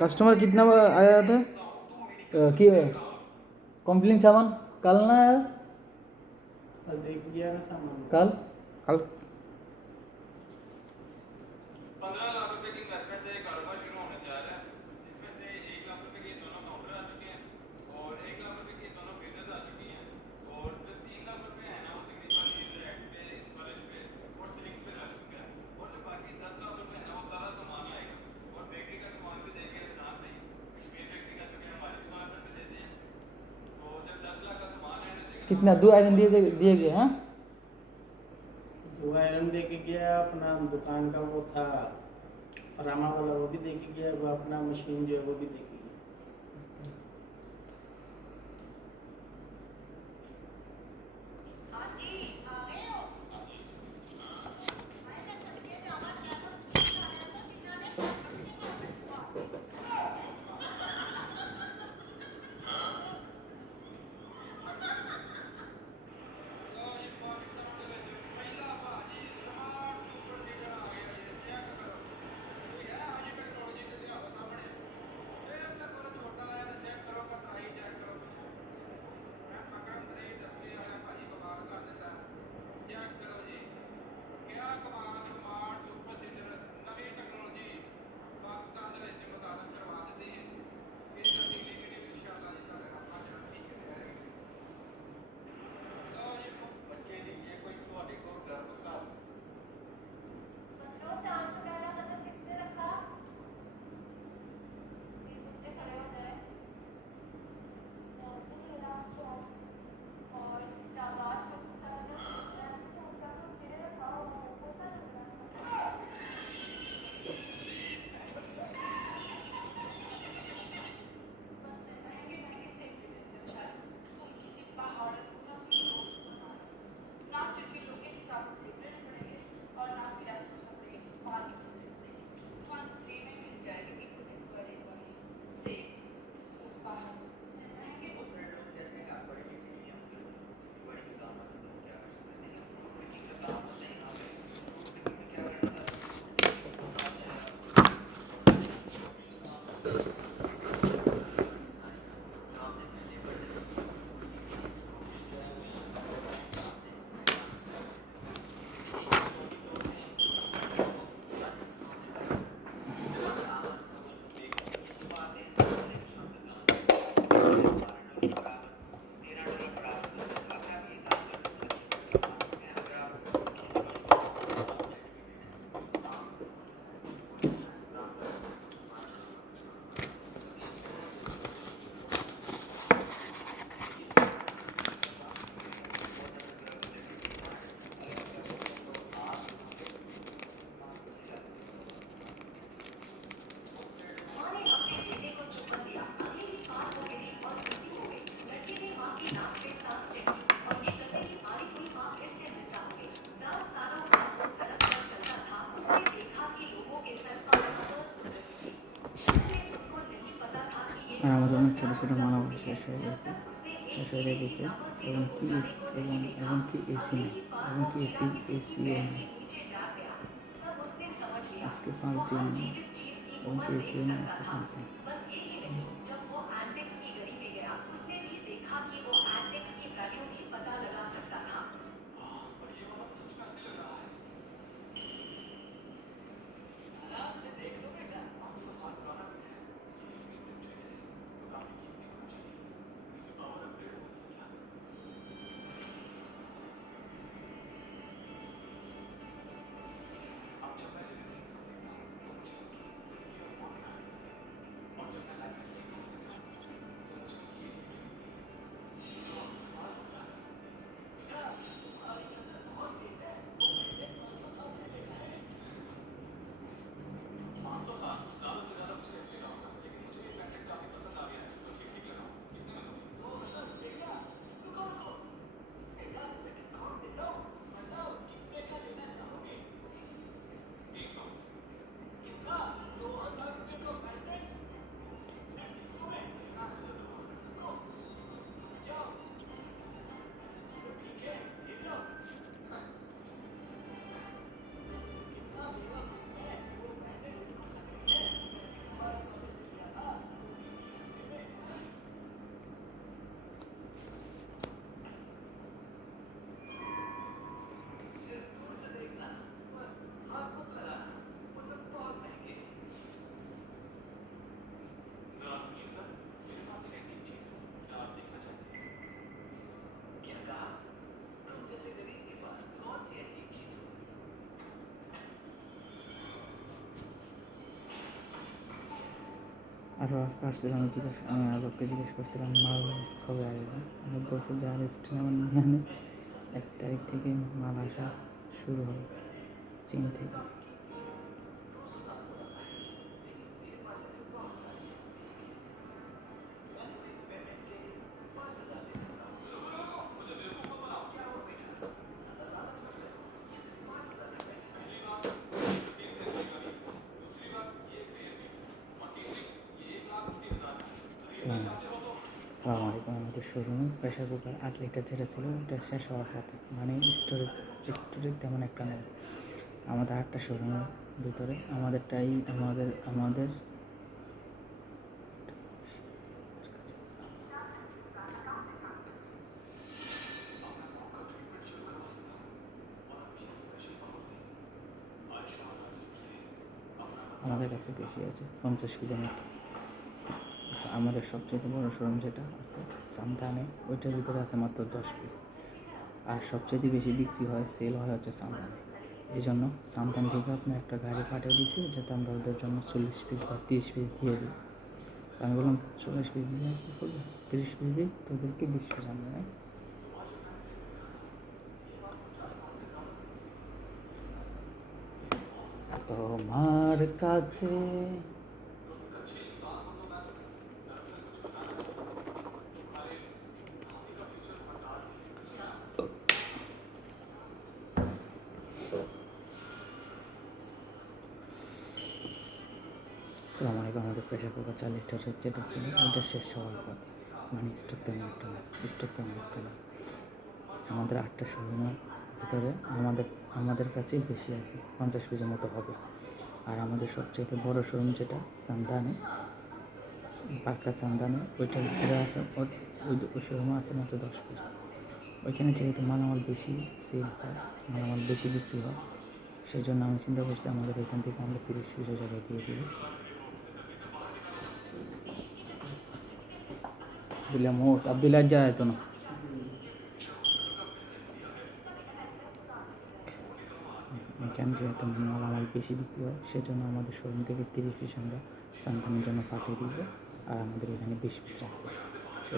Customer कितना आया था? कि कंप्लेन सामान? कल ना आया? कल कल? कितना? दो आयरन दिए दिए गए हाँ? दो आयरन दे के गया, अपना दुकान का वो था, रामा वाला वो भी दे के गया, वो अपना मशीन जो है वो भी दे আমাদের অনেক ছোটো ছোটো মানব শেষ হয়ে গেছে শেষ হয়ে গেছে এবং কি এবং এবং কি এসি নেই এবং কি এসি এসিও নেই আজকে পাঁচ দিন এবং কি এসিও নেই আজকে পাঁচ দিন আরও আজকে আসছিলাম, জিজ্ঞেস আমি আলোককে জিজ্ঞেস করছিলাম, মাল কবে আসবে? আমি বলছি যার আমার নিয়ে আমি এক তারিখ থেকে মাল আসা শুরু হবে, চীন থেকে। আসসালামু আসসালামু আলাইকুম, আমাদের শোরুমে প্রেশার কুকার আট লিটার যেটা ছিল, ওটা শেষ হওয়ার পথে মানে স্টোরেজ স্টোরেজ তেমন একটা নেই। আমাদের আটটা শোরুমের ভিতরে, আমাদেরটাই, আমাদের আমাদের আমাদের কাছে বেশি আছে, পঞ্চাশ পিসের মতো। আমাদের সবচেয়ে বড় শোরুম যেটা আছে, সান্তানে, ওইটার ভিতরে আছে মাত্র দশ পিস আর সবচেয়ে বেশি বিক্রি হয় সেল হয় হচ্ছে সান্তানে। এই জন্য সান্তান থেকে আপনি একটা গাড়ি পাঠিয়ে দিয়েছি যাতে আমরা ওদের জন্য চল্লিশ পিস বা তিরিশ পিস দিয়ে দিই। আমি বললাম, চল্লিশ পিস দিয়ে কী করব? তিরিশ পিস দিই, তোদেরকে বিশ পিস আনবে না তোমার কাছে আসসালামু আলাইকুম আমাদের প্রেশার কুকার চার লিটারের যেটা ছিল ওটা শেষ হওয়ার পথে। মানে স্টক তেমন একটা না স্টক তেমন একটা না। আমাদের আটটা শোরুমের ভিতরে আমাদের আমাদের কাছেই বেশি আছে, পঞ্চাশ কেজির মতো হবে। আর আমাদের সবচেয়ে বড় শোরুম যেটা, সান্দানে পাক্কা চান্দানে ওইটার ভিতরে আছে, ওই- শোরুমে আছে মাত্র দশ পিস। ওইখানে যেহেতু মালামাল বেশি সেল হয়, মালামাল বেশি বিক্রি হয় সেই জন্য আমি চিন্তা করছি আমাদের এখান থেকে আমরা তিরিশ পিসের জায়গায় দিয়ে দিই দিলাম ও আবদুল্লাহ যারা তো না কেন যেহেতু মালামাল বেশি বিক্রি হয়, সেজন্য আমাদের শোরুম থেকে তিরিশ পিস আমরা সান্তানের জন্য পাঠিয়ে দিব, আর আমাদের এখানে বিশ পিস রাখব।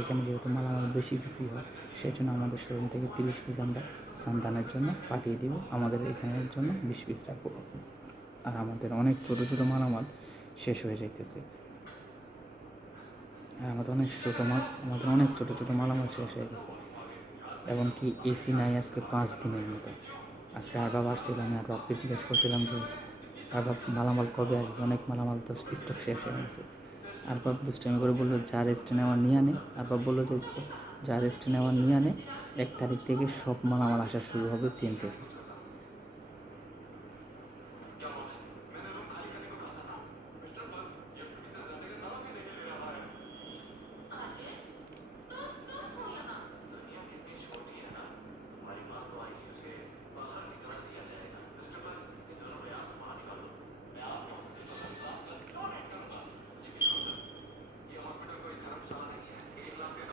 এখানে যেহেতু মালামাল বেশি বিক্রি হয় সেই জন্য আমাদের শোরুম থেকে তিরিশ পিস আমরা সান্তানের জন্য পাঠিয়ে দিব, আমাদের এখানের জন্য বিশ পিস রাখব। আর আমাদের অনেক ছোটো ছোটো মালামাল শেষ হয়ে যাইতেছে। আর আমাদের অনেক ছোটো মাল আমাদের অনেক ছোটো ছোটো মালামাল শেষ হয়ে গেছে। এমনকি এসি নাই আজকে পাঁচ দিনের মতো। আজকে আর বাবা আসছিলাম আর বাপকে জিজ্ঞেস করছিলাম যে আর বাপ মালামাল কবে আসবে? অনেক মালামাল তো স্টক শেষ হয়ে গেছে। আর বাপ দুষ্টামি করে বলল যা রেস্টে নেওয়ার নিয়ে আনে আর বাপ বলল যে যা রেস্টে নেওয়ার নিয়ে আনে এক তারিখ থেকে সব মালামাল আসা শুরু হবে চীন